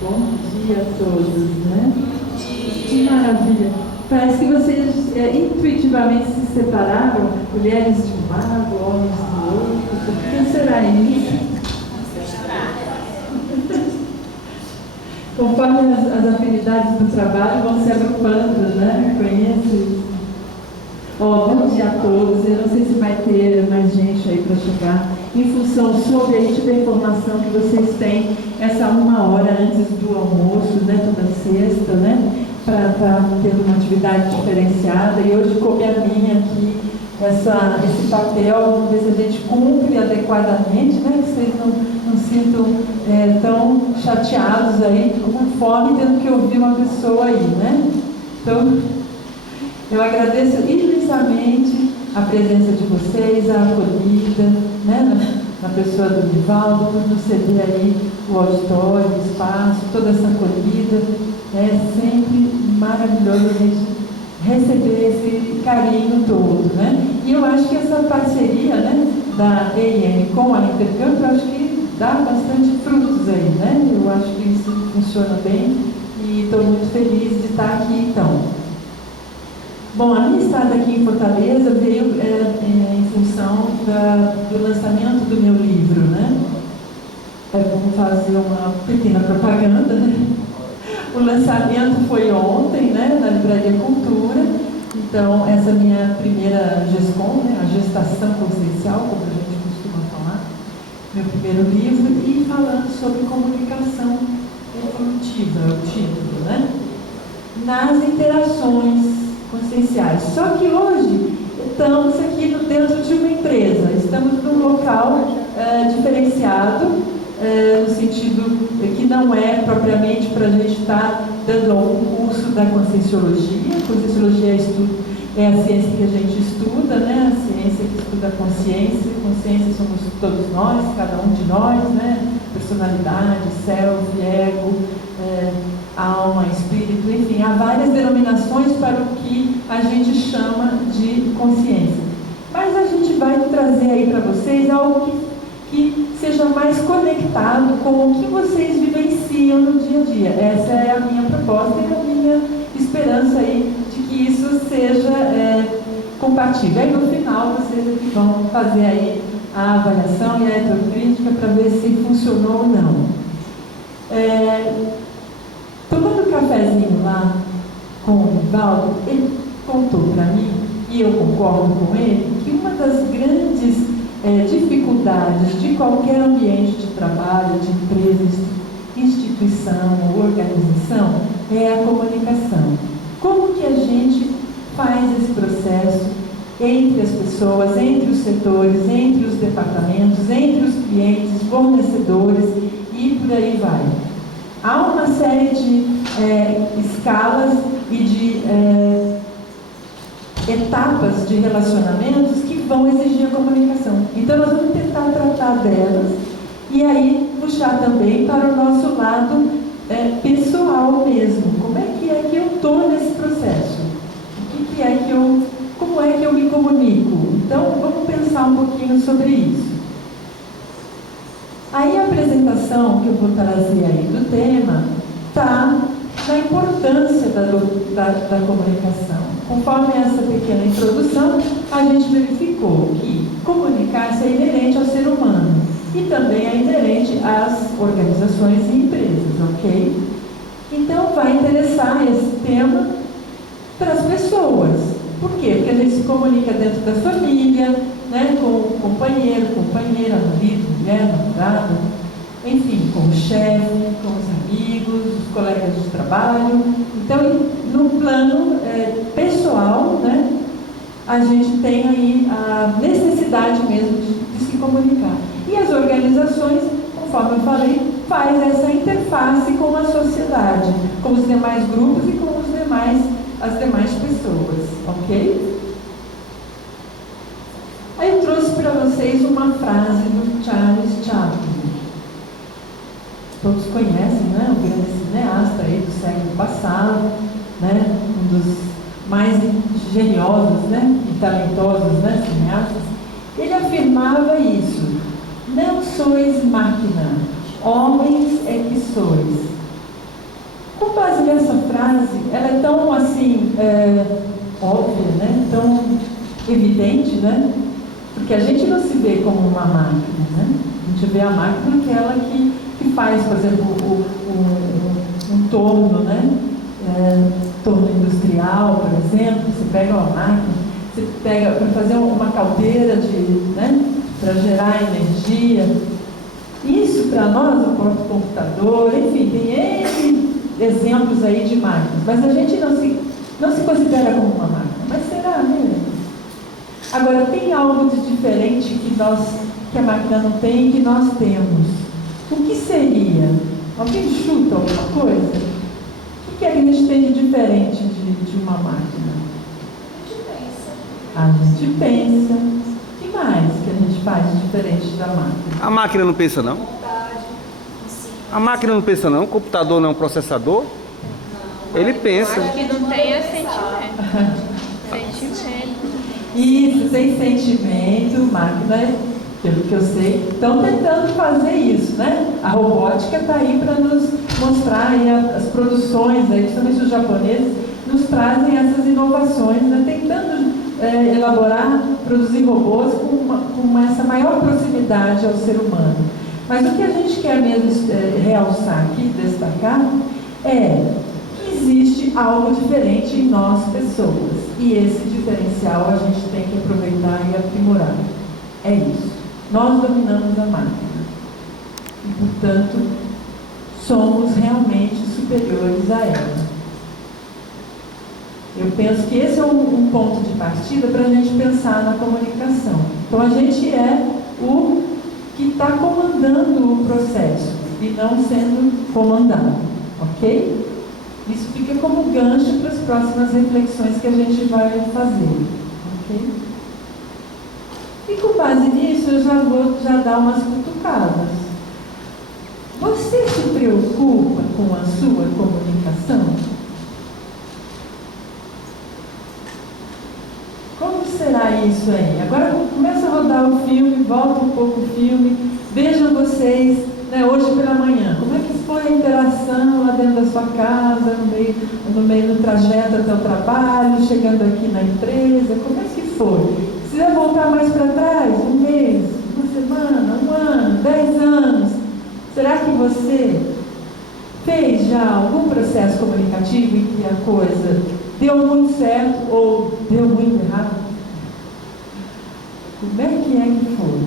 Bom dia a todos, né? Que maravilha! Parece que vocês intuitivamente se separaram, mulheres de um lado, homens do outro. Por que será isso? Conforme as afinidades do trabalho vão se agrupando, né? Conheço isso. Bom dia a todos. Eu não sei se vai ter mais gente aí para chegar. Em função, soube aí, tive a informação que vocês têm essa 1 hora antes do almoço, né? Toda sexta, né? Para estar tendo uma atividade diferenciada. E hoje coube a minha aqui esse papel, ver se a gente cumpre adequadamente, né? Que vocês não sintam tão chateados aí, com fome, tendo que ouvir uma pessoa aí, né? Então, eu agradeço imensamente a presença de vocês, a acolhida, né, na pessoa do Nivaldo, por nos ceder aí o auditório, o espaço, toda essa acolhida. É sempre maravilhoso a gente receber esse carinho todo, né? E eu acho que essa parceria, né, da EIM com a Intercampo, eu acho que dá bastante frutos aí, né? Eu acho que isso funciona bem e estou muito feliz de estar aqui, então. Bom, a minha estada aqui em Fortaleza veio em função do lançamento do meu livro, né? Vamos fazer uma pequena propaganda, né? O lançamento foi ontem, né, na Livraria Cultura. Então, essa é a minha primeira GESCOM, né, a gestação consciencial, como a gente costuma falar, meu primeiro livro, e falando sobre comunicação evolutiva, é o título, né? Nas interações conscienciais. Só que hoje estamos aqui dentro de uma empresa, estamos num local diferenciado, no sentido que não é propriamente para a gente estar dando um curso da Conscienciologia. A Conscienciologia é a ciência que a gente estuda, né? A ciência que estuda a consciência. Consciência somos todos nós, cada um de nós, né? Personalidade, self, ego, alma, espírito, enfim, há várias denominações para o que a gente chama de consciência. Mas a gente vai trazer aí para vocês algo que seja mais conectado com o que vocês vivenciam no dia a dia. Essa é a minha proposta e a minha esperança aí de que isso seja compatível. Aí no final vocês vão fazer aí a avaliação e a autocrítica para ver se funcionou ou não. Tomando um cafezinho lá com o Nivaldo, ele contou para mim, e eu concordo com ele, que uma das grandes dificuldades de qualquer ambiente de trabalho, de empresa, instituição ou organização é a comunicação. Como que a gente faz esse processo entre as pessoas, entre os setores, entre os departamentos, entre os clientes, fornecedores e por aí vai. Há uma série de escalas e de etapas de relacionamentos que vão exigir a comunicação. Então, nós vamos tentar tratar delas e aí puxar também para o nosso lado pessoal mesmo. Como é que eu estou nesse processo? Como é que eu me comunico? Então, vamos pensar um pouquinho sobre isso. Aí a apresentação que eu vou trazer aí do tema está na importância da comunicação. Conforme essa pequena introdução, a gente verificou que comunicar-se é inerente ao ser humano e também é inerente às organizações e empresas, ok? Então vai interessar esse tema para as pessoas. Por quê? Porque a gente se comunica dentro da família, né, com o companheiro, companheira, marido, mulher, namorado, enfim, com o chefe, com os amigos, os colegas de trabalho. Então, no plano pessoal, né, a gente tem aí a necessidade mesmo de se comunicar. E as organizações, conforme eu falei, faz essa interface com a sociedade, com os demais grupos e com as demais pessoas, ok? Aí eu trouxe para vocês uma frase do Charles Chaplin. Todos conhecem, né? O grande cineasta aí do século passado, né? Um dos mais geniosos, né? E talentosos, né? Cineastas. Ele afirmava isso: não sois máquina, homens é que sois. Com base nessa frase, ela é tão assim, óbvia, né? Tão evidente, né? Porque a gente não se vê como uma máquina, né? A gente vê a máquina aquela que faz, por exemplo, um torno, né? Torno industrial, por exemplo, você pega uma máquina, você pega para fazer uma caldeira né? Para gerar energia. Isso para nós, o próprio computador, enfim, tem N exemplos aí de máquinas, mas a gente não se considera como uma máquina. Mas será mesmo? Agora, tem algo de diferente que a máquina não tem e que nós temos. O que seria? Alguém chuta alguma coisa? O que é que a gente tem de diferente de uma máquina? A gente pensa. O que mais que a gente faz de diferente da máquina? A máquina não pensa, não? A máquina não pensa, não? O computador não é um processador? Ele pensa. Acho que não tem é sentimento. Sentimento. Isso, tem sentimento, máquina, pelo que eu sei, estão tentando fazer isso, né? A robótica está aí para nos mostrar aí as produções, aí, principalmente os japoneses, nos trazem essas inovações, né? Tentando elaborar, produzir robôs com essa maior proximidade ao ser humano. Mas o que a gente quer mesmo realçar aqui, destacar, é que existe algo diferente em nós, pessoas. E esse diferencial a gente tem que aproveitar e aprimorar. É isso. Nós dominamos a máquina. E, portanto, somos realmente superiores a ela. Eu penso que esse é um ponto de partida para a gente pensar na comunicação. Então, a gente é o que está comandando o processo e não sendo comandado, ok? Isso fica como gancho para as próximas reflexões que a gente vai fazer, ok? E com base nisso, eu já vou dar umas cutucadas. Você se preocupa com a sua comunicação? Como será isso aí? Agora começa a rodar o filme, volta um pouco o filme, vejam vocês, né, hoje pela manhã, como é que foi a interação lá dentro da sua casa, no trajeto até o trabalho, chegando aqui na empresa, como é que foi? Precisa voltar mais para trás, um mês, uma semana, um ano, 10 anos. Será que você fez já algum processo comunicativo em que a coisa deu muito certo ou deu muito errado? Como é que foi?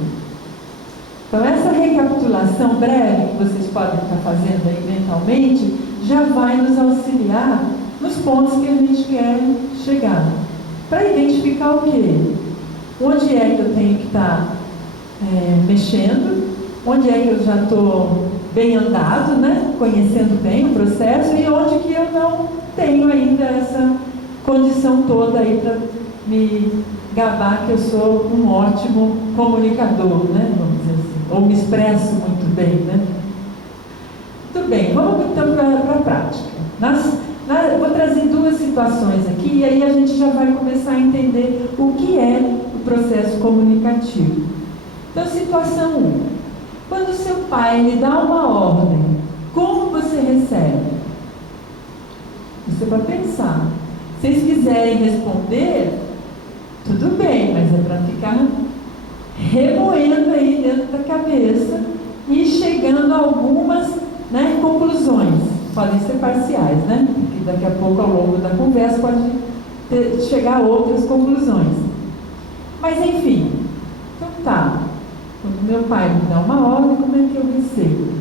Então, essa recapitulação breve que vocês podem estar fazendo aí mentalmente já vai nos auxiliar nos pontos que a gente quer chegar. Para identificar o quê? Onde é que eu tenho que estar mexendo? Onde é que eu já estou bem andado, né? Conhecendo bem o processo, e onde que eu não tenho ainda essa condição toda aí para me gabar que eu sou um ótimo comunicador, né? Vamos dizer assim, ou me expresso muito bem, né? Muito bem, vamos então para a prática. Vou trazer duas situações aqui e aí a gente já vai começar a entender o que é o processo comunicativo. Então, situação 1. Quando seu pai lhe dá uma ordem, como você recebe? Isso é para pensar. Se vocês quiserem responder, tudo bem, mas é para ficar remoendo aí dentro da cabeça e chegando a algumas, né, conclusões. Podem ser parciais, né? Porque daqui a pouco, ao longo da conversa, pode chegar a outras conclusões. Mas, enfim, então tá. Quando meu pai me dá uma ordem, como é que eu recebo?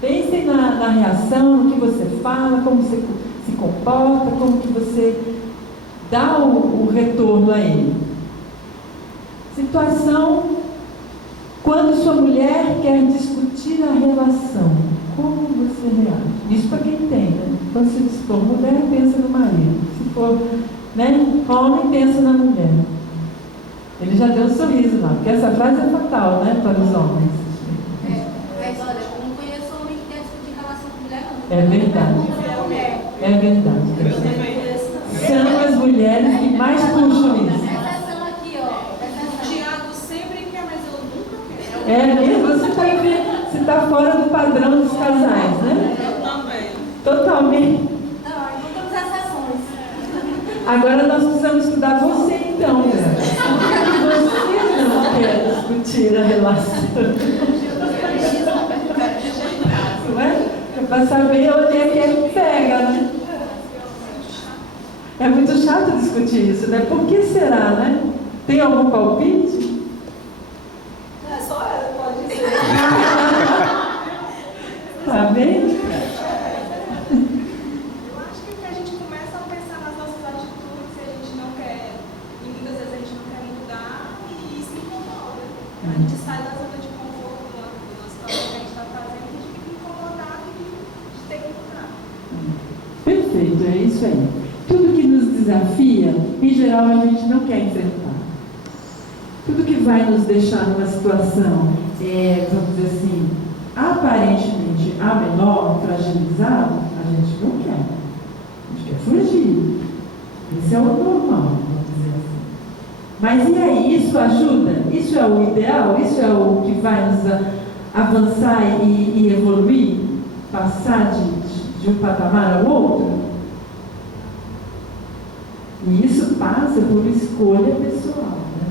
Pensem na reação, no que você fala, como você se comporta, como que você dá o retorno a ele. Situação, quando sua mulher quer discutir a relação, como você reage? Isso para quem tem, né? Então, se for mulher, pensa no marido. Se for, né, homem, pensa na mulher. Ele já deu um sorriso lá, porque essa frase é fatal, né, para os homens. Mas olha, eu não conheço homem que quer discutir relação com mulher, não. É verdade. É verdade. São as mulheres que mais puxam isso. Exceção aqui, ó. Tiago sempre quer, mas eu nunca quero. É mesmo? Você está fora do padrão dos casais, né? Eu também. Totalmente. Agora nós precisamos estudar você então, né? Você não quer discutir a relação. Não é? É para saber onde é que pega, né? É muito chato discutir isso, né? Por que será, né? Tem algum palpite? Não, só ela pode dizer. Tá bem? Eu acho que a gente começa a pensar nas nossas atitudes e a gente não quer, e muitas vezes a gente não quer mudar e isso incomoda. A gente sai da zona de conforto de uma situação que a gente está fazendo e a gente fica incomodado de ter que mudar. Perfeito, é isso aí. Tudo que nos desafia, em geral, a gente não quer enfrentar. Tudo que vai nos deixar numa situação, vamos dizer assim, aparentemente a menor, fragilizado, a gente não quer. A gente quer fugir. Esse é o normal, vamos dizer assim. Mas e aí, isso ajuda? Isso é o ideal? Isso é o que vai nos avançar e evoluir? Passar de um patamar ao outro? E isso passa por escolha pessoal, né?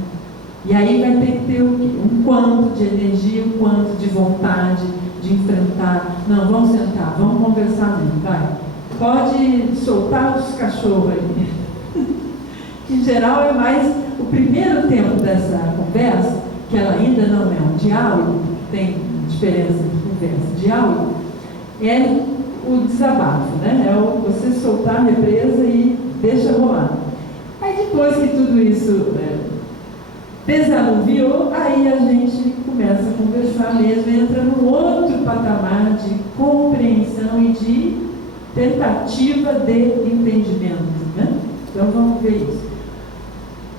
E aí vai ter que ter um quanto de energia, um quanto de vontade de enfrentar. Não, vamos sentar, vamos conversar mesmo, vai. Pode soltar os cachorros aí. Em geral é mais o primeiro tempo dessa conversa, que ela ainda não é um diálogo, tem diferença de conversa e diálogo, é o desabafo, né? É o você soltar a represa e deixa rolar. Aí depois que tudo isso desanuviou, aí a gente começa a conversar mesmo, entra num outro patamar de compreensão e de tentativa de entendimento, né? Então vamos ver isso.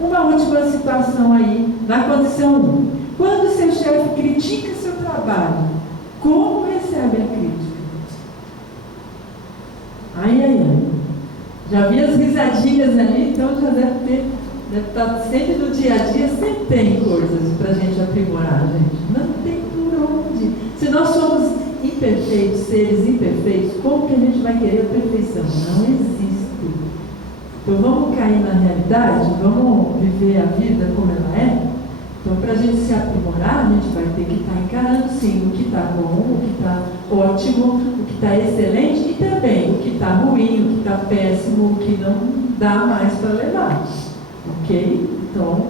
Uma última situação aí, na condição 1. Quando seu chefe critica seu trabalho, como recebe a crítica? Ai. Já vi as risadinhas ali, então já deve estar sempre no dia a dia, sempre tem coisas para a gente aprimorar, gente. Não tem por onde. Se nós somos imperfeitos, seres imperfeitos, como que a gente vai querer a perfeição? Não existe. Então vamos cair na realidade, vamos viver a vida como ela é. Então, para a gente se aprimorar, a gente vai ter que estar encarando, sim, o que está bom, o que está ótimo, o que está excelente e também o que está ruim, o que está péssimo, o que não dá mais para levar. Ok? Então,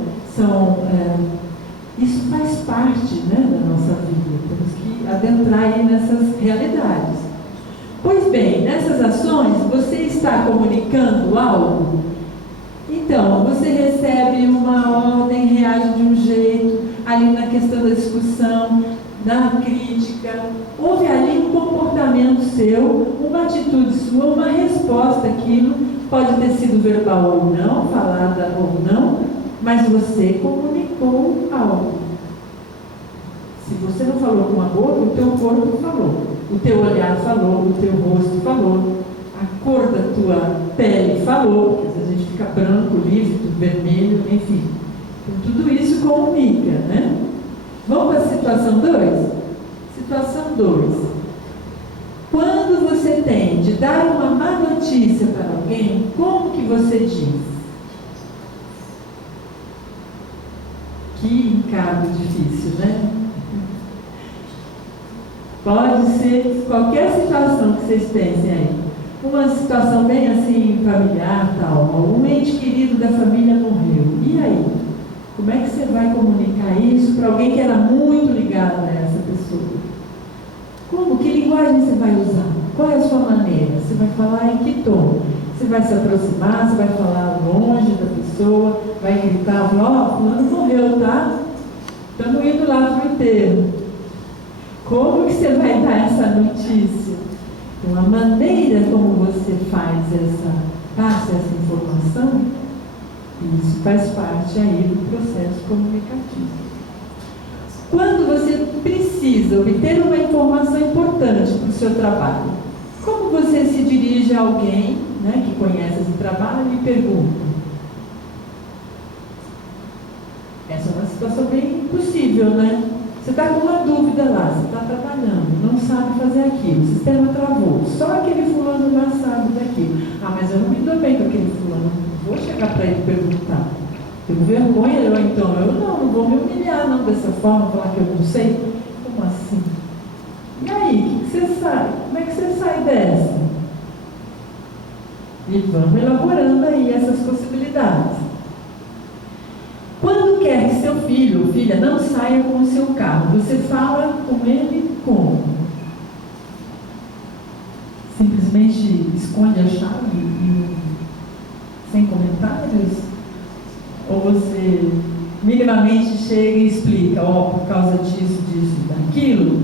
isso faz parte, né, da nossa vida. Temos que adentrar aí nessas realidades. Pois bem, nessas ações, você está comunicando algo? Então, você recebe uma ordem, reage de um jeito, ali na questão da discussão, na crítica, houve ali um comportamento seu, uma atitude sua, uma resposta àquilo, pode ter sido verbal ou não, falada ou não, mas você comunicou algo. Se você não falou com a boca, o teu corpo falou, o teu olhar falou, o teu rosto falou, a cor da tua pele falou, porque às vezes a gente fica branco, lívido, vermelho, enfim. Então, tudo isso comunica, né? Vamos para a situação 2? Situação 2. Quando você tem de dar uma má notícia para alguém, como que você diz? Que encargo difícil, né? Pode ser qualquer situação que vocês pensem aí. Uma situação bem assim, familiar, tal. Um ente querido da família morreu. E aí? Como é que você vai comunicar isso para alguém que era muito ligado a essa pessoa? Como? Que linguagem você vai usar? Qual é a sua maneira? Você vai falar em que tom? Você vai se aproximar? Você vai falar longe da pessoa? Vai gritar? Ó, fulano morreu, tá? Estamos indo lá para o enterro. Como que você vai dar essa notícia? Então, a maneira como você passa essa informação, isso faz parte aí do processo comunicativo. Quando você precisa obter uma informação importante para o seu trabalho, como você se dirige a alguém, né, que conhece esse trabalho e pergunta? Essa é uma situação bem impossível, né? Você está com uma dúvida lá, você está trabalhando, não sabe fazer aquilo, o sistema travou, só aquele fulano lá sabe daquilo. Ah, mas eu não me dou bem com aquele fulano. vou chegar para ele perguntar. Tenho vergonha, eu então, eu não vou me humilhar não dessa forma, falar que eu não sei. Como assim? E aí, o que você sai? Como é que você sai dessa? E vamos elaborando aí essas possibilidades. Quando quer que seu filho ou filha não saia com o seu carro, você fala com ele como? Simplesmente esconde a chave sem comentários? Ou você minimamente chega e explica, por causa disso, daquilo,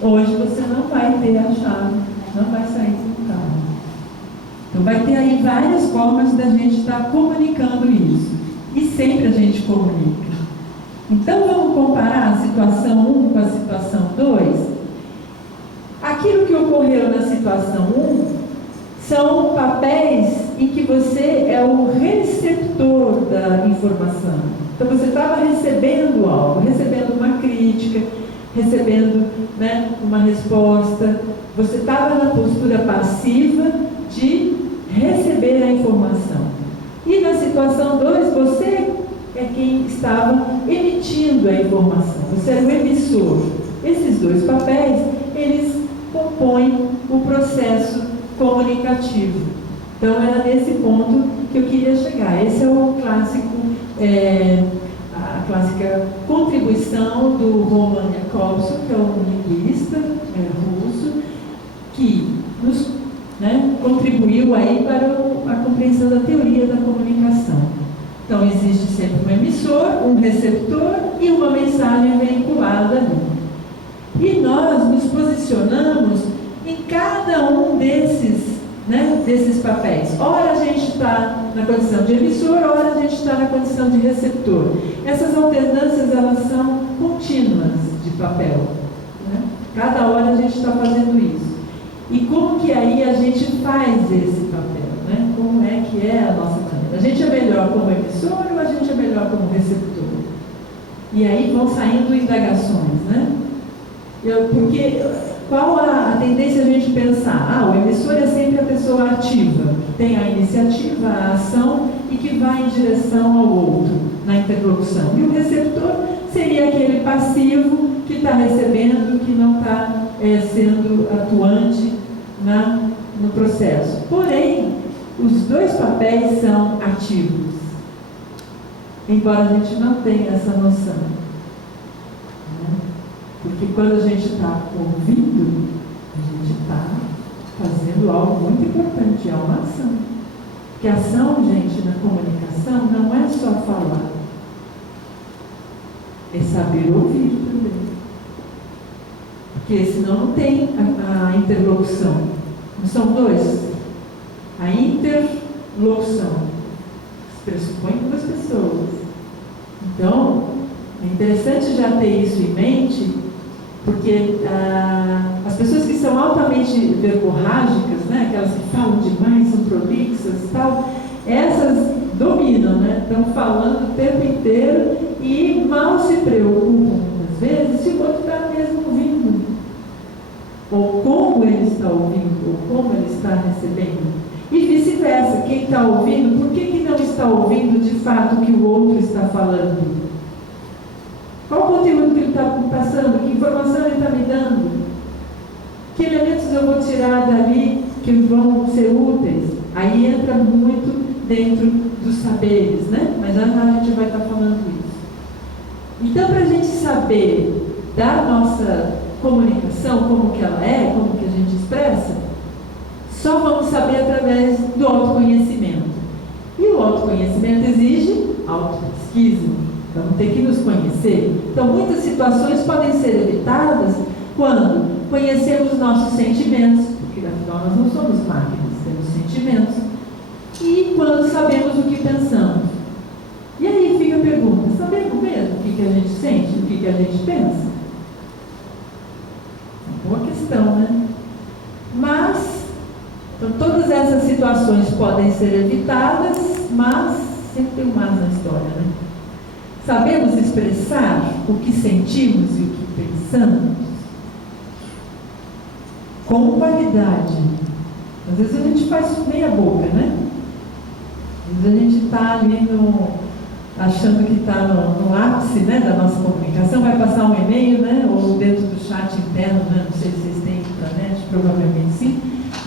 hoje você não vai ter a chave, não vai sair com o carro. Então vai ter aí várias formas da gente estar comunicando isso. E sempre a gente comunica. Então vamos comparar a situação 1 com a situação 2? Aquilo que ocorreu na situação 1 são papéis em que você é o receptor da informação. Então você estava recebendo algo, recebendo uma crítica, recebendo, uma resposta. Você estava na postura passiva de receber a informação. E na situação 2, você é quem estava emitindo a informação. Você era o emissor. Esses dois papéis, eles compõem o processo comunicativo. Então, era nesse ponto que eu queria chegar. Esse é o clássico, a clássica contribuição do Roman Jakobson, que é um linguista russo, que nos contribuiu aí para a compreensão da teoria da comunicação. Então, existe sempre um emissor, um receptor e uma mensagem veiculada ali. E nós nos posicionamos em cada um desses papéis. Ora a gente está na condição de emissor, ora a gente está na condição de receptor. Essas alternâncias, elas são contínuas de papel. Cada hora a gente está fazendo isso. E como que aí a gente faz esse papel? Como é que é a nossa maneira? A gente é melhor como emissor ou a gente é melhor como receptor? E aí vão saindo indagações, porque qual a tendência a gente pensar? O emissor é sempre a pessoa ativa, que tem a iniciativa, a ação e que vai em direção ao outro, na interlocução. E o receptor seria aquele passivo que está recebendo, que não está sendo atuante no processo. Porém, os dois papéis são ativos, embora a gente não tenha essa noção. Porque quando a gente está ouvindo, a gente está fazendo algo muito importante, é uma ação. Porque a ação, gente, na comunicação não é só falar, é saber ouvir também. Porque senão não tem a interlocução. Não são dois? A interlocução pressupõe duas pessoas. Então, é interessante já ter isso em mente, porque as pessoas que são altamente verborrágicas, aquelas que falam demais, são prolixas e tal, essas dominam, estão falando o tempo inteiro e mal se preocupam, muitas vezes, se o outro está mesmo ouvindo. Ou como ele está ouvindo, ou como ele está recebendo. E vice-versa, quem está ouvindo, por que não está ouvindo de fato o que o outro está falando? Qual o conteúdo que ele está passando? Que informação ele está me dando? Que elementos eu vou tirar dali que vão ser úteis? Aí entra muito dentro dos saberes, Mas já a gente vai estar falando isso. Então, para a gente saber da nossa comunicação, como que ela é, como que a gente expressa, só vamos saber através do autoconhecimento. E o autoconhecimento exige autopesquisa. Vamos ter que nos conhecer. Então, muitas situações podem ser evitadas quando conhecemos nossos sentimentos, porque afinal nós não somos máquinas, temos sentimentos, e quando sabemos o que pensamos. E aí fica a pergunta, sabemos mesmo o que a gente sente, o que a gente pensa? Boa questão, Mas, então, todas essas situações podem ser evitadas, mas sempre tem um mas na história, Sabemos expressar o que sentimos e o que pensamos com qualidade. Às vezes a gente faz meia boca, A gente está ali achando que está no ápice, né, da nossa comunicação, vai passar um e-mail, né, ou dentro do chat interno, né, não sei se vocês têm internet, provavelmente sim,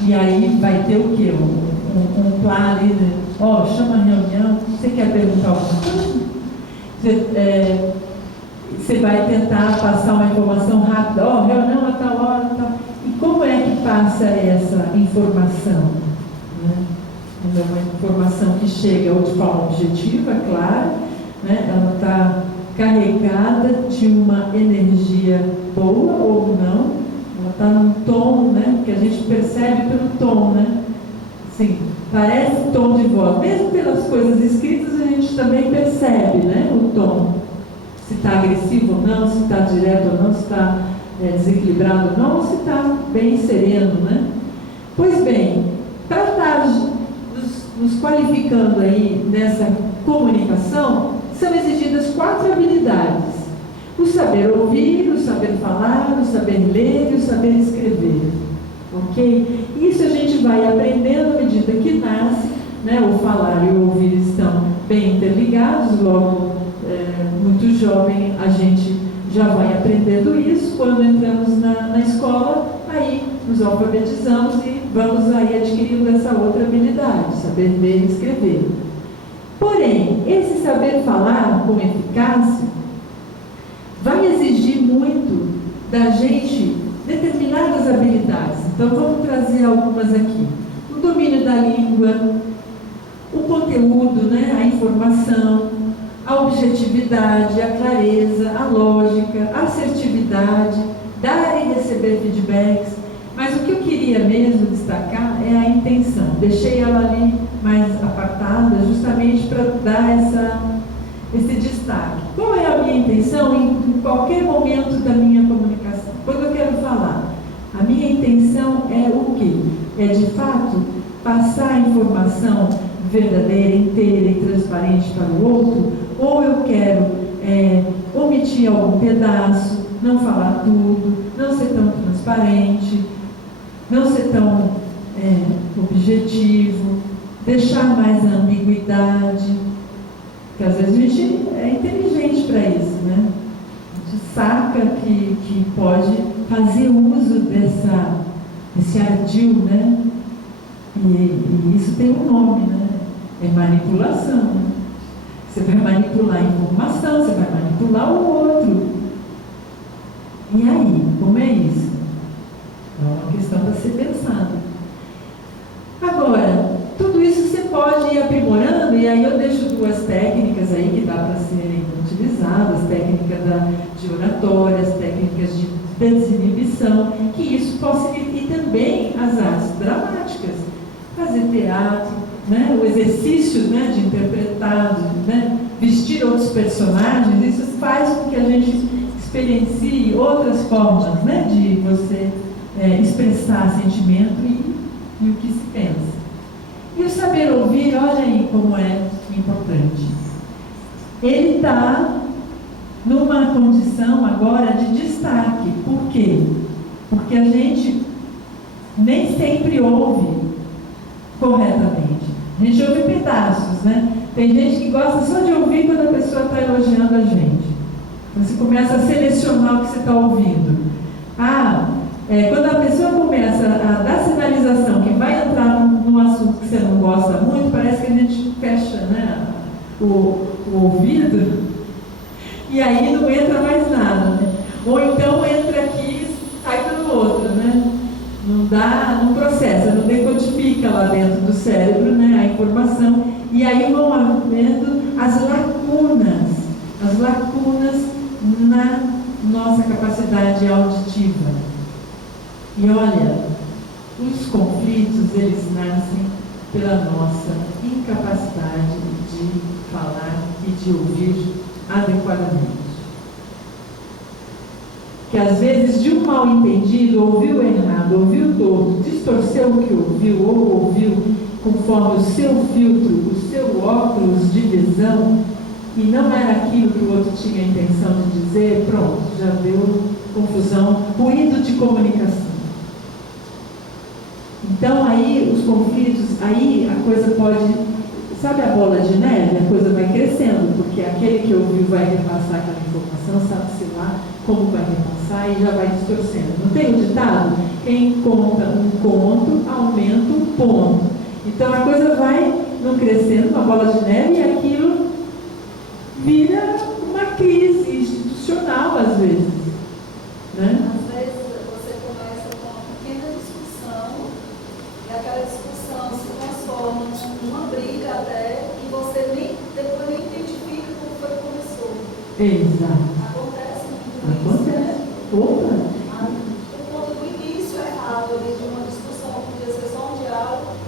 e aí vai ter o quê? Um plano ali, né? Chama a reunião, você quer perguntar alguma coisa? Você vai tentar passar uma informação rápida, reunião a tal hora, tal. E como é que passa essa informação? Né? É uma informação que chega ou de forma objetiva, claro, né? Ela está carregada de uma energia boa ou não, ela está num tom, né? Que a gente percebe pelo tom, né? Sim, parece tom de voz, mesmo pelas coisas escritas a gente também percebe, né? O tom, se está agressivo ou não, se está direto ou não, se está desequilibrado ou não, ou se está bem sereno, né? Pois bem, para estar nos qualificando aí nessa comunicação, são exigidas 4 habilidades: o saber ouvir, o saber falar, o saber ler e o saber escrever. Ok? Isso a gente vai aprendendo à medida que nasce, né? O falar e o ouvir estão bem interligados, logo, muito jovem, a gente já vai aprendendo isso. Quando entramos na escola, aí nos alfabetizamos e vamos aí adquirindo essa outra habilidade, saber ler e escrever. Porém, esse saber falar com eficácia vai exigir muito da gente determinadas habilidades. Então, vamos trazer algumas aqui. O domínio da língua, o conteúdo, né, a informação, a objetividade, a clareza, a lógica, a assertividade, dar e receber feedbacks. Mas o que eu queria mesmo destacar é a intenção. Deixei ela ali mais apartada, justamente para dar esse destaque. Qual é a minha intenção em qualquer momento da minha comunicação? Quando eu quero falar, a minha intenção é o quê? É, de fato, passar a informação verdadeira, inteira e transparente para o outro, ou eu quero omitir algum pedaço, não falar tudo, não ser tão transparente, não ser tão objetivo, deixar mais a ambiguidade, porque às vezes a gente é inteligente para isso, né? A gente saca que pode fazer uso desse ardil, né? E isso tem um nome, né? É manipulação. Né? Você vai manipular a informação, você vai manipular o outro. E aí, como é isso? É uma questão para ser pensada. Agora, tudo isso você pode ir aprimorando, e aí eu deixo 2 técnicas aí que dá para serem utilizadas: técnica de oratória, as técnicas de desinibição, que isso possibilita, e também as artes dramáticas, fazer teatro, né? O exercício, né, de interpretar, né, vestir outros personagens. Isso faz com que a gente experiencie outras formas, né, de você expressar sentimento e o que se pensa. E o saber ouvir, olha aí como é importante. Ele está numa condição agora de destaque. Por quê? Porque a gente nem sempre ouve corretamente. A gente ouve pedaços, né? Tem gente que gosta só de ouvir quando a pessoa está elogiando a gente. Você começa a selecionar o que você está ouvindo. Quando a pessoa começa a dar sinalização que vai entrar num assunto que você não gosta muito, parece que a gente fecha, né, o ouvido, e aí não entra mais nada, né? Ou então entra aqui e sai pelo outro, né? Não processa, não decodifica lá dentro do cérebro, né, a informação, e aí vão havendo as lacunas na nossa capacidade auditiva. E olha, os conflitos, eles nascem pela nossa incapacidade de falar e de ouvir adequadamente. Que às vezes, de um mal entendido, ouviu errado, ouviu torto, distorceu o que ouviu, ou ouviu conforme o seu filtro, o seu óculos de visão, e não era aquilo que o outro tinha a intenção de dizer, pronto, já deu confusão, ruído de comunicação. Então aí os conflitos, aí a coisa pode, Sabe a bola de neve? A coisa vai crescendo, porque aquele que ouviu vai repassar aquela informação, sabe-se lá como vai repassar e já vai distorcendo. Não tem o ditado? Quem conta um conto, aumenta um ponto. Então a coisa vai não crescendo, uma bola de neve, e aquilo vira uma crise institucional, às vezes. Né? Às vezes você começa com uma pequena discussão e aquela discussão se transforma numa briga até e você depois nem identifica como foi que começou. Exato. Acontece muito isso, Acontece. né? Opa! Quando o início é errado ali de uma discussão, podia ser só um diálogo,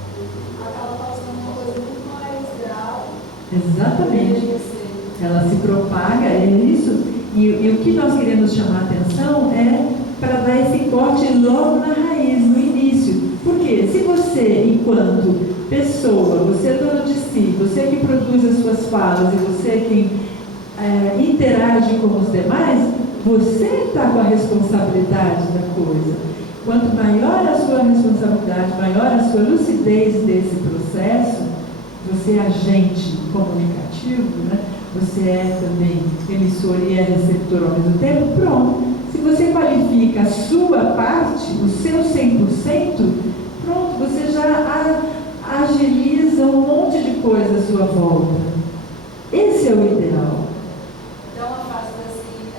acaba causando uma coisa muito mais grave. Exatamente. Ela se propaga, é isso. E o que nós queremos chamar a atenção é para dar esse corte logo na raiz, no início. Porque se você, enquanto pessoa, você é dono de si, você que produz as suas falas e você é quem interage com os demais, você está com a responsabilidade da coisa. Quanto maior a sua responsabilidade, maior a sua lucidez desse processo, você é agente comunicativo, né? Você é também emissor e é receptor ao mesmo tempo, pronto. Se você qualifica a sua parte, o seu 100%, pronto, você já agiliza um monte de coisa à sua volta. Esse é o ideal. Então, uma frase assim,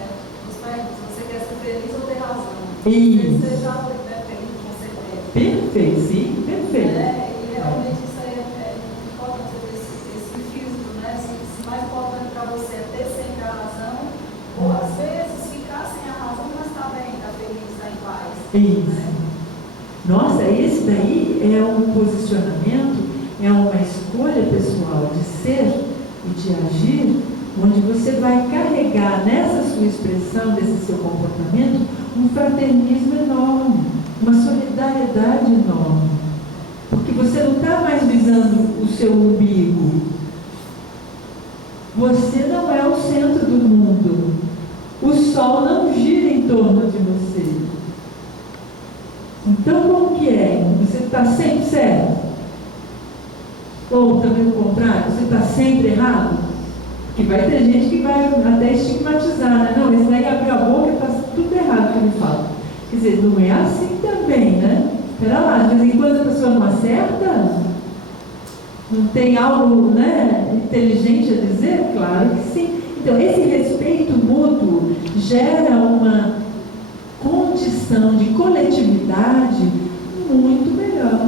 nos perguntas, você quer ser feliz ou ter razão? Isso. Você já foi feliz com certeza. Perfeito, sim, perfeito. E realmente isso aí é importante, esse filtro, né? Se mais importante para você é ter sempre a razão, ou às vezes ficar sem a razão, mas está bem, está feliz, está em paz. Isso. Nossa, esse daí é um posicionamento, é uma escolha pessoal de ser e de agir, onde você vai carregar nessa sua expressão, desse seu comportamento, um fraternismo enorme, uma solidariedade enorme. Porque você não está mais visando o seu umbigo. Você não é o centro do mundo. O sol não gira em torno de você. Então, como que é? Você está sempre certo? Ou também o contrário, você está sempre errado? Porque vai ter gente que vai até estigmatizar, né? Não, esse daí abriu a boca e está tudo errado que ele fala. Quer dizer, não é assim também, né? Espera lá, de vez em quando a pessoa não acerta, não tem algo, né, inteligente a dizer? Claro que sim. Então, esse respeito mútuo gera uma condição de coletividade muito melhor,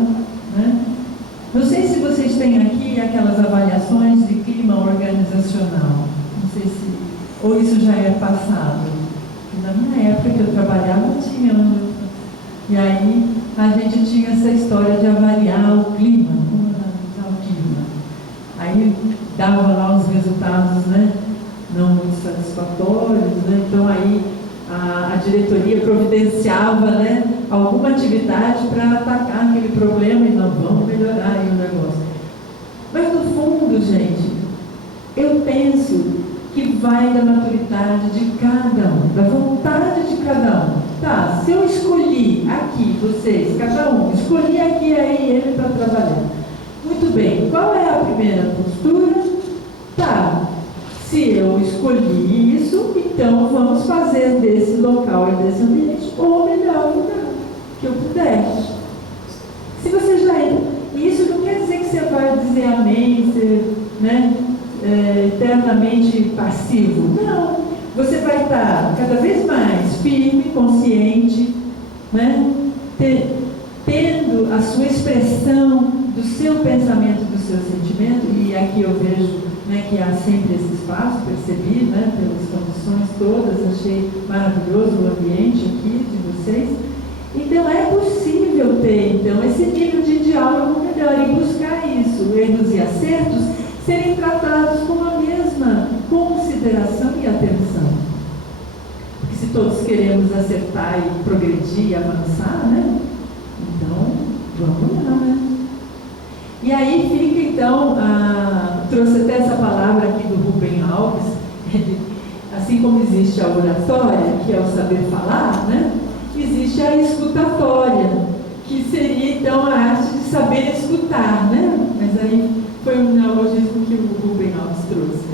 né? Não sei se vocês têm aqui aquelas avaliações de clima organizacional. Não sei se... Ou isso já é passado. Na minha época que eu trabalhava, tinha... E aí, a gente tinha essa história de avaliar o clima. Como analisar o clima. Aí, dava lá os resultados, né? Não muito satisfatórios, né? Então, aí, a diretoria providenciava, né, alguma atividade para atacar aquele problema e não vamos melhorar aí o negócio. Mas no fundo, gente, eu penso que vai da maturidade de cada um, da vontade de cada um. Tá, se eu escolhi aqui, vocês, cada um, escolhi aqui aí ele para trabalhar. Muito bem, qual é a primeira postura? Tá. Se eu escolhi isso, então vamos fazer desse local e desse ambiente o melhor lugar que eu puder. Se você já... Isso não quer dizer que você vai dizer amém, ser, né, eternamente passivo. Não. Você vai estar cada vez mais firme, consciente, né, tendo a sua expressão do seu pensamento, do seu sentimento, e aqui eu vejo, né, que há sempre esse espaço, percebi, né, pelas condições todas, achei maravilhoso o ambiente aqui de vocês. Então é possível ter então, esse nível de diálogo melhor e buscar isso, erros e acertos serem tratados com a mesma consideração e atenção. Porque se todos queremos acertar e progredir e avançar, né, então vamos lá, né? E aí fica então, trouxe até essa palavra aqui do Rubem Alves, assim como existe a oratória, que é o saber falar, né? Existe a escutatória, que seria então a arte de saber escutar, né? Mas aí Foi um neologismo que o Rubem Alves trouxe.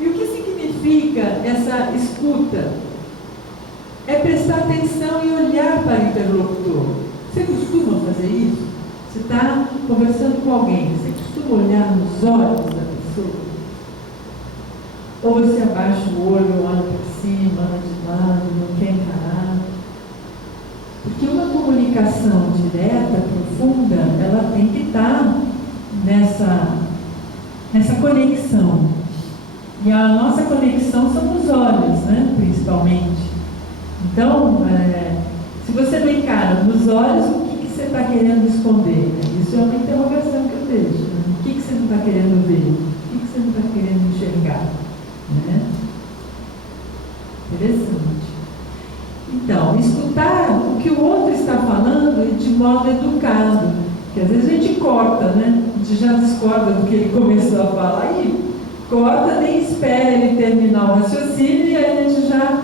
E o que significa essa escuta? É prestar atenção e olhar para o interlocutor. Você costuma fazer isso? Você está conversando com alguém, você costuma olhar nos olhos da pessoa? Ou você abaixa o olho, olha para cima, olha de lado, não quer encarar? Porque uma comunicação direta, profunda, ela tem que estar nessa conexão. E a nossa conexão são os olhos, né? Principalmente. Então, se você não encara nos olhos, o que você está querendo esconder? Isso é uma interrogação que eu deixo. Né? O que você não está querendo ver? O que você não está querendo enxergar? Né? Interessante. Então, escutar o que o outro está falando de modo educado. Porque às vezes a gente corta, né? A gente já discorda do que ele começou a falar e corta, nem espera ele terminar o raciocínio e aí a gente já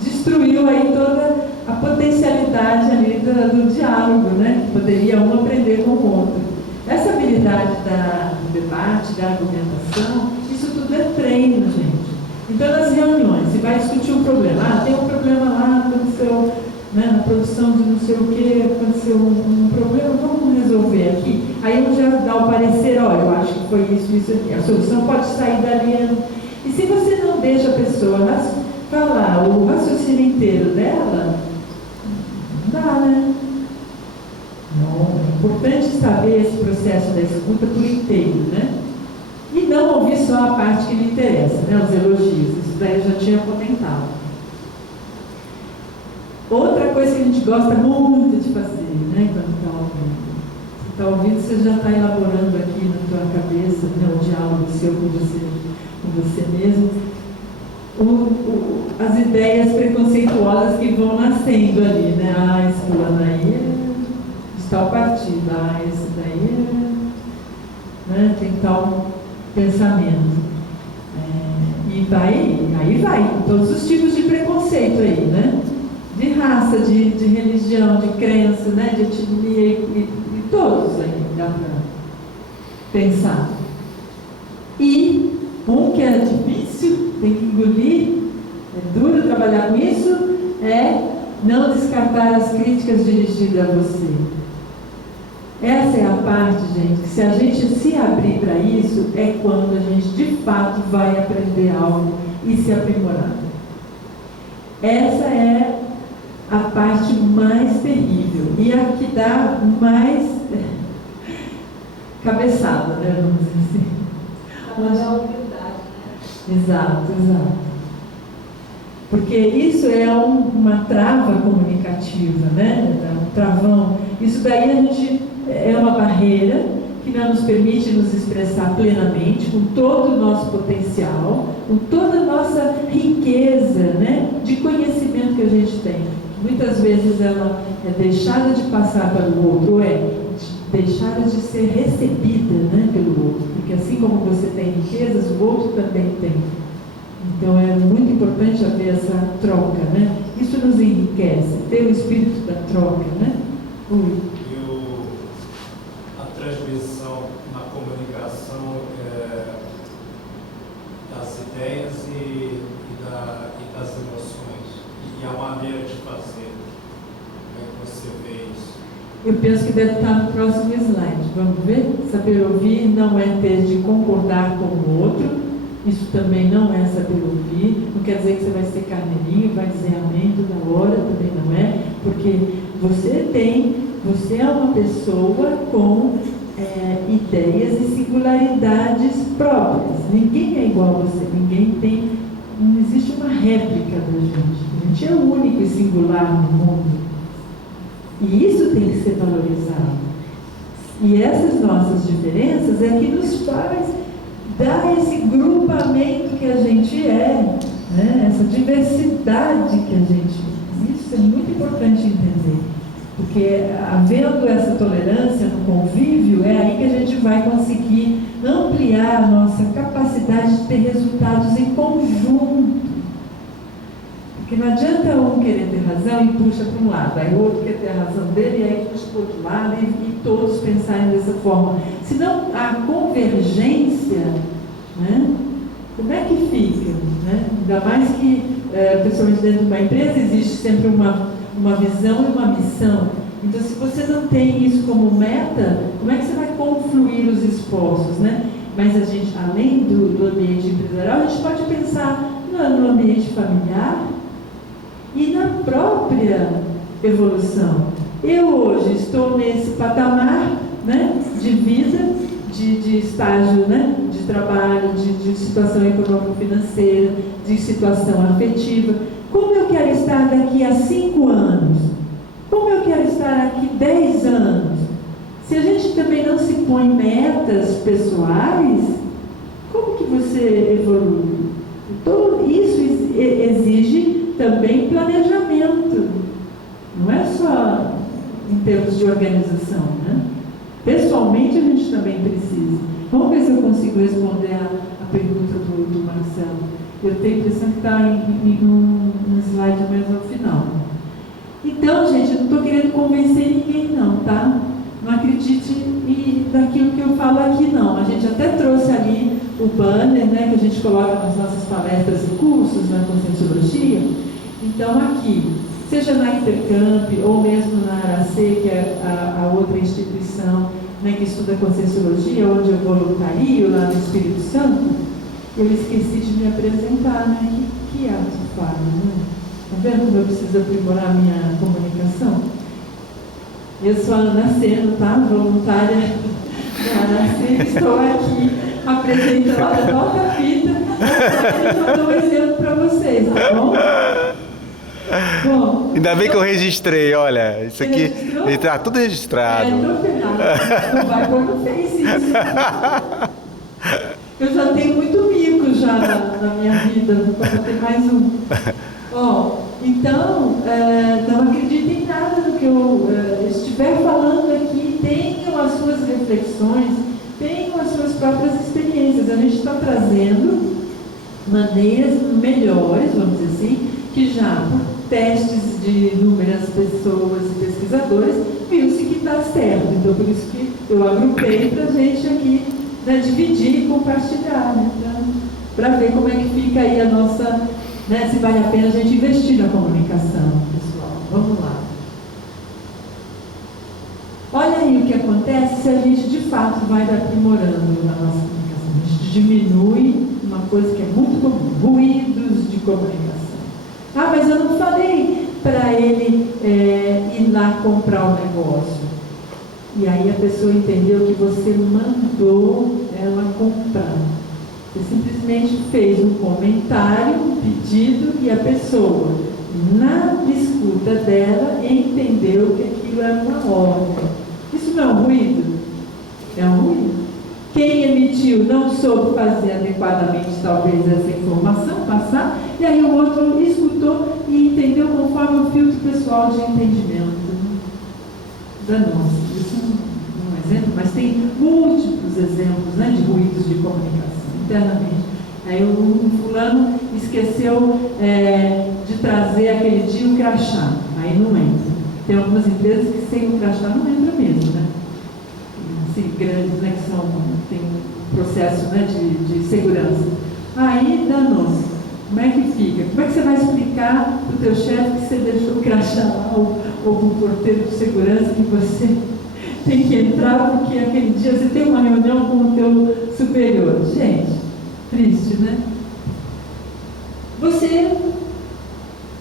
destruiu aí toda a potencialidade ali do diálogo, né? Que poderia um aprender com o outro. Essa habilidade do debate, da argumentação, isso tudo é treino, gente. Então, nas reuniões, você vai discutir um problema. Tem um problema lá, aconteceu, né, na produção de não sei o que, aconteceu um problema, vamos resolver aqui. Aí um já dá o parecer, olha, eu acho que foi isso aqui. A solução pode sair dali. E se você não deixa a pessoa falar o raciocínio inteiro dela, não dá, né? Não, é importante saber esse processo da escuta por inteiro, né? E não ouvir só a parte que lhe interessa, né? Os elogios, isso daí eu já tinha comentado. Outra coisa que a gente gosta muito de fazer, né? Quando está ouvindo. Você está ouvindo, você já está elaborando aqui na tua cabeça, né? O diálogo seu com você mesmo. As ideias preconceituosas que vão nascendo ali, né? Esse fulano aí está o partido, esse daí né? Tem tal pensamento. E aí vai, com todos os tipos de preconceito aí, né? De raça, de religião, de crença, né? De etnia e todos aí dá para pensar. E que é difícil, tem que engolir, é duro trabalhar com isso, é não descartar as críticas dirigidas a você. Essa é a parte, gente, que se a gente se abrir para isso, é quando a gente de fato vai aprender algo e se aprimorar. Essa é a parte mais terrível e a que dá mais cabeçada, né? Vamos dizer assim. Trabalhar a humildade, né? Exato. Porque isso é uma trava comunicativa, né? Um travão. Isso daí a gente é uma barreira que não nos permite nos expressar plenamente, com todo o nosso potencial, com toda a nossa riqueza, né? De conhecimento que a gente tem. Muitas vezes ela é deixada de passar para o outro, ou deixada de ser recebida, né, pelo outro. Porque assim como você tem riquezas, o outro também tem. Então é muito importante haver essa troca, né? Isso nos enriquece, ter o espírito da troca, né? A transmissão na comunicação das ideias e das emoções. E a maneira de fazer. Como é que você vê isso? Eu penso que deve estar no próximo slide. Vamos ver? Saber ouvir não é ter de concordar com o outro. Isso também não é saber ouvir. Não quer dizer que você vai ser carneirinho, vai dizer amém toda hora, também não é. Porque você é uma pessoa com ideias e singularidades próprias. Ninguém é igual a você. Não existe uma réplica da gente. A gente é único e singular no mundo. E isso tem que ser valorizado. E essas nossas diferenças é que nos faz dar esse grupamento que a gente é, né? Essa diversidade que a gente é. Isso é muito importante entender. Porque havendo essa tolerância no convívio, é aí que a gente vai conseguir ampliar a nossa capacidade de ter resultados em conjunto. Porque não adianta um querer ter razão e puxa para um lado, aí o outro quer ter a razão dele e aí puxa para o outro lado e todos pensarem dessa forma. Senão a convergência, né, como é que fica? Né? Ainda mais que, principalmente dentro de uma empresa, existe sempre uma visão e uma missão. Então, se você não tem isso como meta, como é que você vai confluir os esforços, né? Mas a gente, além do ambiente empresarial, a gente pode pensar no ambiente familiar e na própria evolução. Eu hoje estou nesse patamar, né, de vida, de estágio, né, de trabalho, de situação econômico-financeira, de situação afetiva. Como eu quero estar daqui a 5 anos? Como eu quero estar aqui 10 anos? Se a gente também não se põe metas pessoais, como que você evolui? Então, isso exige também planejamento. Não é só em termos de organização, né? Pessoalmente, a gente também precisa. Vamos ver se eu consigo responder a pergunta do Marcelo. Eu tenho a impressão que está em um slide mais ao final. Então, gente, eu não estou querendo convencer ninguém, não, tá? Não acredite naquilo que eu falo aqui, não. A gente até trouxe ali o banner, né, que a gente coloca nas nossas palestras e cursos na Conscienciologia. Então, aqui, seja na Intercamp ou mesmo na ARAC, que é a outra instituição, né, que estuda Conscienciologia, onde eu voluntario lá no Espírito Santo, eu esqueci de me apresentar, né? Que ato falho, né? Está vendo como eu preciso aprimorar a minha comunicação? Eu sou a Ana Seno, tá? Voluntária da ARAC, estou aqui apresentando a nova fita, para dar um exemplo para vocês, tá bom? Bom, ainda bem que eu registrei, olha, isso aqui está tudo registrado. Estou ferrado, não vai pôr no Face isso. Eu já tenho muito mico já na minha vida, vou ter mais um. Então, não acreditem em nada do que eu estiver falando aqui, tenham as suas reflexões, tenham as suas próprias experiências. A gente está trazendo maneiras melhores, vamos dizer assim, que já por testes de inúmeras pessoas e pesquisadores, viu-se que dá certo. Então, por isso que eu agrupei para a gente aqui, né, dividir e compartilhar, né, para ver como é que fica aí a nossa, né, se vale a pena a gente investir na comunicação, pessoal. Vamos lá. Olha aí o que acontece se a gente de fato vai aprimorando a nossa comunicação. A gente diminui uma coisa que é muito comum, ruídos de comunicação. Ah, mas eu não falei para ele ir lá comprar o negócio. E aí a pessoa entendeu que você mandou ela comprar. Você simplesmente fez um comentário, um pedido, e a pessoa, na escuta dela, entendeu que aquilo era uma ordem. Isso não é um ruído? É um ruído. Quem emitiu não soube fazer adequadamente, talvez, essa informação passar, e aí o outro escutou e entendeu conforme o filtro pessoal de entendimento da nossa. Isso é um exemplo, mas tem múltiplos exemplos, né, de ruídos de comunicação internamente. Aí o fulano esqueceu de trazer aquele dia o crachá, aí não entra. Tem algumas empresas que sem o crachá não entra mesmo, né? Assim, grandes, né, que tem um processo, né, de segurança. Aí danou-se. Como é que fica? Como é que você vai explicar para o teu chefe que você deixou o crachá lá, ou para o porteiro de segurança que você tem que entrar porque aquele dia você tem uma reunião com o teu superior? Gente, triste, né? Você,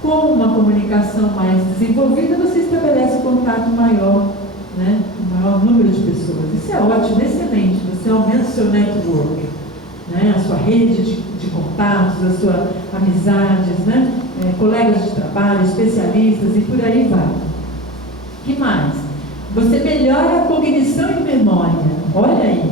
com uma comunicação mais desenvolvida, você estabelece um contato maior, né? Um maior número de pessoas. Isso é ótimo, excelente. Você aumenta o seu network, né? A sua rede de contatos, a sua amizades, né? Colegas de trabalho, especialistas e por aí vai. O que mais? Você melhora a cognição e memória. Olha aí.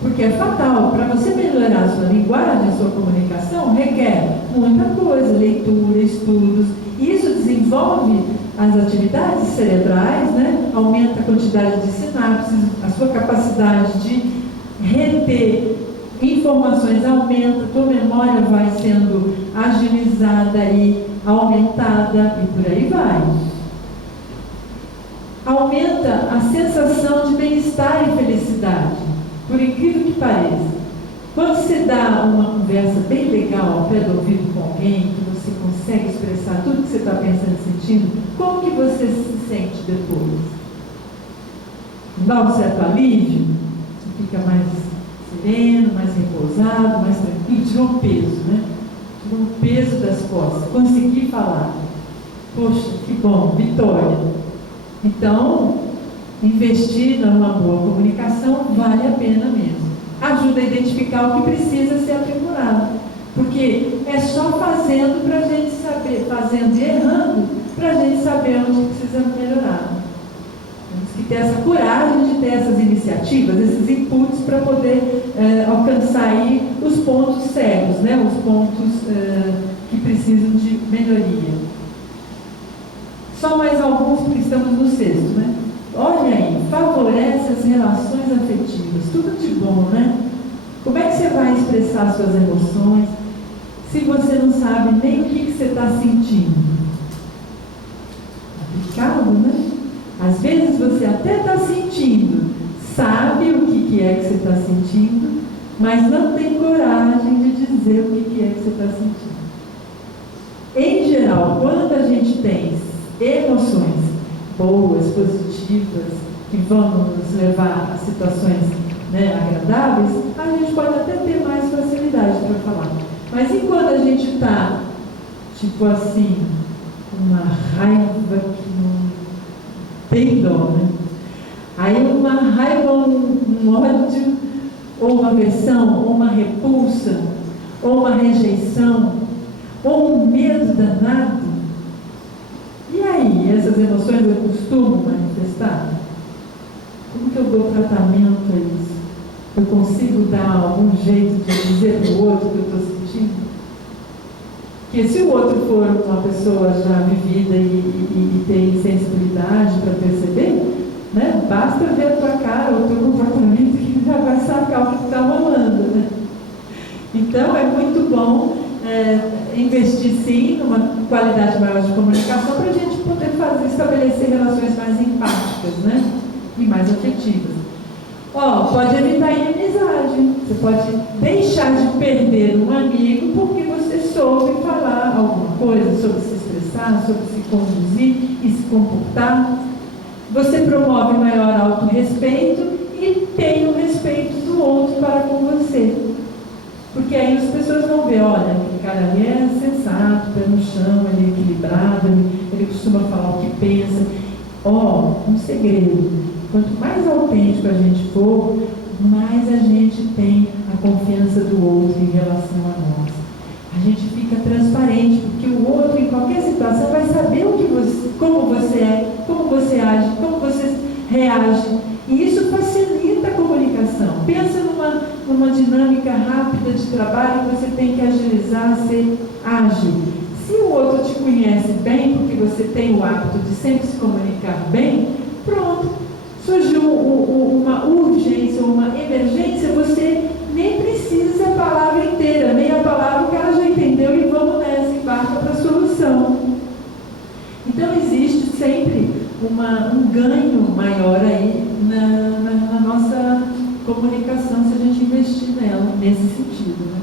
Porque é fatal. Para você melhorar a sua linguagem, a sua comunicação, requer muita coisa, leitura, estudos. Isso desenvolve as atividades cerebrais, né? Aumenta a quantidade de sinapses, a sua capacidade de reter informações aumenta, tua memória vai sendo agilizada e aumentada e por aí vai. Aumenta a sensação de bem-estar e felicidade, por incrível que pareça. Quando você dá uma conversa bem legal ao pé do ouvido com alguém, que você consegue expressar tudo que você está pensando e sentindo, como que você se sente depois? Dá um certo alívio? Você fica mais sereno, mais repousado, mais tranquilo, tirou um peso, né? Tirou um peso das costas, consegui falar. Poxa, que bom, vitória. Então, investir numa boa comunicação vale a pena mesmo. Ajuda a identificar o que precisa ser aprimorado. Porque é só fazendo para a gente saber, fazendo e errando, para a gente saber onde precisa melhorar. Temos que ter essa coragem de ter essas iniciativas, esses inputs para poder alcançar aí os pontos cegos, né? Os pontos que precisam de melhoria. Só mais alguns, porque estamos no sexto, né? Olha aí, favorece as relações afetivas, tudo de bom, né? Como é que você vai expressar suas emoções se você não sabe nem o que você está sentindo? Complicado, né? Às vezes você até está sentindo, sabe o que é que você está sentindo, mas não tem coragem de dizer o que é que você está sentindo. Em geral, quando a gente tem emoções boas, positivas, que vão nos levar a situações, né, agradáveis, a gente pode até ter mais facilidade para falar. Mas enquanto a gente está, tipo assim, uma raiva que não tem dó, né? Aí uma raiva, um ódio, ou uma aversão, ou uma repulsa, ou uma rejeição, ou um medo danado. E aí, essas emoções eu costumo manifestar? Como que eu dou tratamento a isso? Eu consigo dar algum jeito de dizer para o outro o que eu estou sentindo? Porque se o outro for uma pessoa já vivida e tem sensibilidade para perceber, né, basta ver a tua cara ou o teu comportamento que já vai sacar o que está rolando, né? Então, é muito bom investir sim numa qualidade maior de comunicação para a gente poder estabelecer relações mais empáticas, né? E mais afetivas. Pode evitar inimizade. Você pode deixar de perder um amigo porque você soube falar alguma coisa, sobre se expressar, sobre se conduzir e se comportar. Você promove maior autorrespeito e tem o respeito do outro para com você. Porque aí as pessoas vão ver, olha, aquele cara ali é sensato, pé no chão, ele é equilibrado, ele costuma falar o que pensa. Um segredo, quanto mais autêntico a gente for, mais a gente tem a confiança do outro em relação a nós. A gente fica transparente, porque o outro, em qualquer situação, vai saber como você é, como você age, como você reage. E isso facilita a comunicação. Pensa numa dinâmica rápida de trabalho que você tem que agilizar, ser ágil. Se o outro te conhece bem, porque você tem o hábito de sempre se comunicar bem, pronto. Surgiu uma urgência, uma emergência, você nem precisa dizer a palavra inteira, nem a palavra o cara já entendeu e vamos nessa, embarca para a solução. Então existe sempre um ganho maior aí na nossa comunicação se a gente investir nela, nesse sentido, né?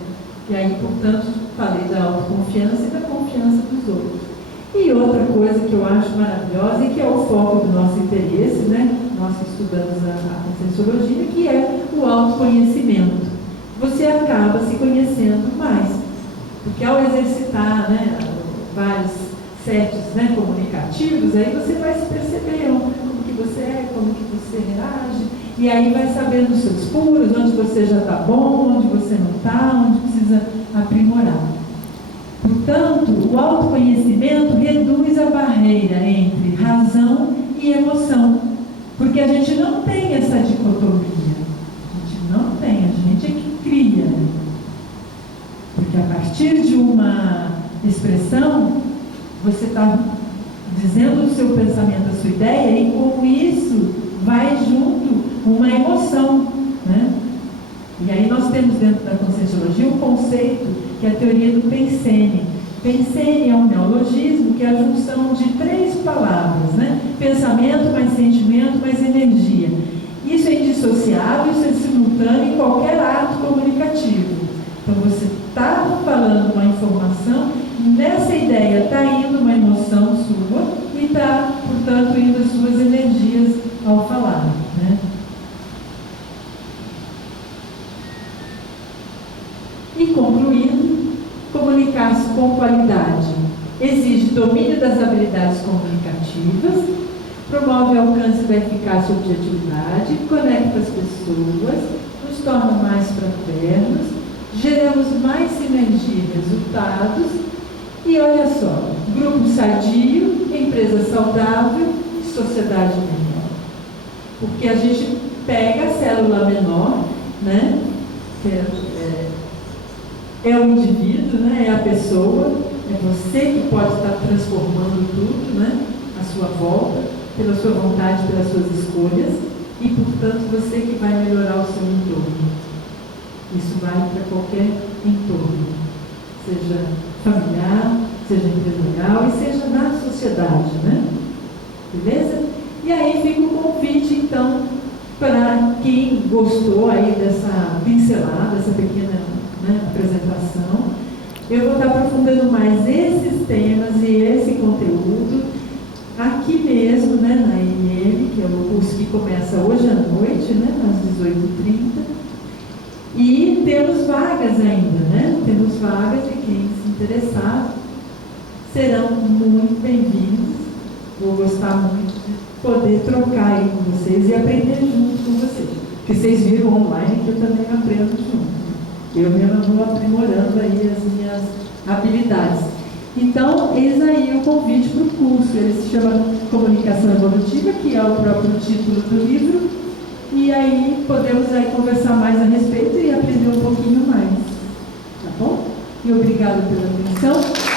E aí, portanto, falei da autoconfiança e da confiança dos outros. E outra coisa que eu acho maravilhosa e que é o foco do nosso interesse, né? Nós que estudamos a Conscienciologia, que é o autoconhecimento. Você acaba se conhecendo mais, porque ao exercitar, né, vários sets, né, comunicativos, aí você vai se perceber como que você é, como que você reage, e aí vai sabendo os seus furos, onde você já está bom, onde você não está, onde precisa aprimorar. Portanto, o autoconhecimento reduz a barreira entre razão e emoção, porque a gente não tem essa dicotomia. A gente não tem, a gente é que cria. Porque a partir de uma expressão, você está dizendo o seu pensamento, a sua ideia, e com isso vai junto uma emoção, né? E aí nós temos dentro da Conscienciologia um conceito que é a teoria do Pensene, Pensene é um neologismo que é a junção de 3 palavras, né? Pensamento mais sentimento mais energia. Isso é indissociável, isso é simultâneo em qualquer ato comunicativo. Então você está falando uma informação, nessa ideia está indo uma emoção sua e está, portanto, indo as suas energias ao falar, né? E concluindo, comunicar-se com qualidade exige domínio das habilidades comunicativas, promove o alcance da eficácia e objetividade, conecta as pessoas, nos torna mais fraternos, geramos mais sinergia e resultados, e olha só, grupo sadio, empresa saudável e sociedade menor. Porque a gente pega a célula menor, né, que é o indivíduo, né, é a pessoa, é você que pode estar transformando tudo, né, à sua volta, pela sua vontade, pelas suas escolhas, e, portanto, você que vai melhorar o seu entorno. Isso vale para qualquer entorno, seja familiar, seja empresarial e seja na sociedade, né? Beleza? E aí fica o convite, então, para quem gostou aí dessa pincelada, dessa pequena, né, apresentação. Eu vou estar aprofundando mais esses temas e esse conteúdo aqui mesmo, né, na INL, que é o curso que começa hoje à noite, né, às 18h30. E temos vagas ainda, né? Temos vagas e quem se interessar serão muito bem-vindos. Vou gostar muito de poder trocar aí com vocês e aprender junto com vocês. Porque vocês viram online que eu também aprendo junto. Eu mesmo vou aprimorando aí as minhas habilidades. Então, eis aí o convite para o curso. Ele se chama Comunicação Evolutiva, que é o próprio título do livro. E aí podemos aí conversar mais a respeito e aprender um pouquinho mais. Tá bom? E obrigado pela atenção.